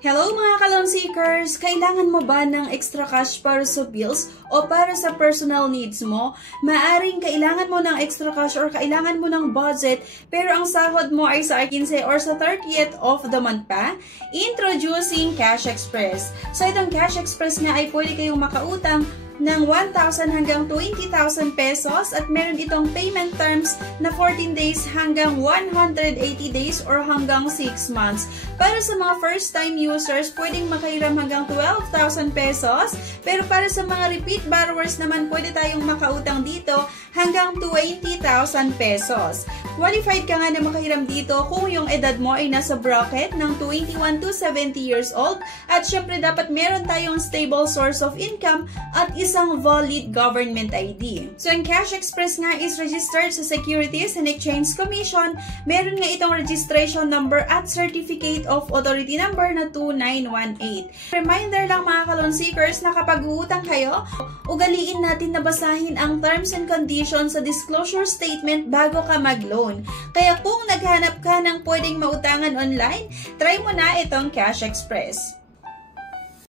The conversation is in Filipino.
Hello mga ka-loan seekers! Kailangan mo ba ng extra cash para sa bills o para sa personal needs mo? Maaring kailangan mo ng extra cash or kailangan mo ng budget pero ang sahod mo ay sa 15 or sa 30th of the month pa? Introducing Cash Express. So itong Cash Express nga ay pwede kayong makautang ng 1,000 hanggang 20,000 pesos at meron itong payment terms na 14 days hanggang 180 days or hanggang 6 months. Para sa mga first-time users, pwedeng makahiram hanggang 12,000 pesos. Pero para sa mga repeat borrowers naman, pwede tayong makautang dito hanggang 20,000 pesos. Qualified ka nga na makahiram dito kung yung edad mo ay nasa bracket ng 21 to 70 years old at syempre dapat meron tayong stable source of income at isang valid government ID. So, ang Cash Express nga is registered sa Securities and Exchange Commission. Meron nga itong registration number at certificate of authority number na 2918. Reminder lang mga ka-loan seekers na kapag uutang kayo, ugaliin natin na basahin ang terms and conditions sa disclosure statement bago ka mag-loan. Kaya kung naghanap ka ng pwedeng mautangan online, try mo na itong Cash Express.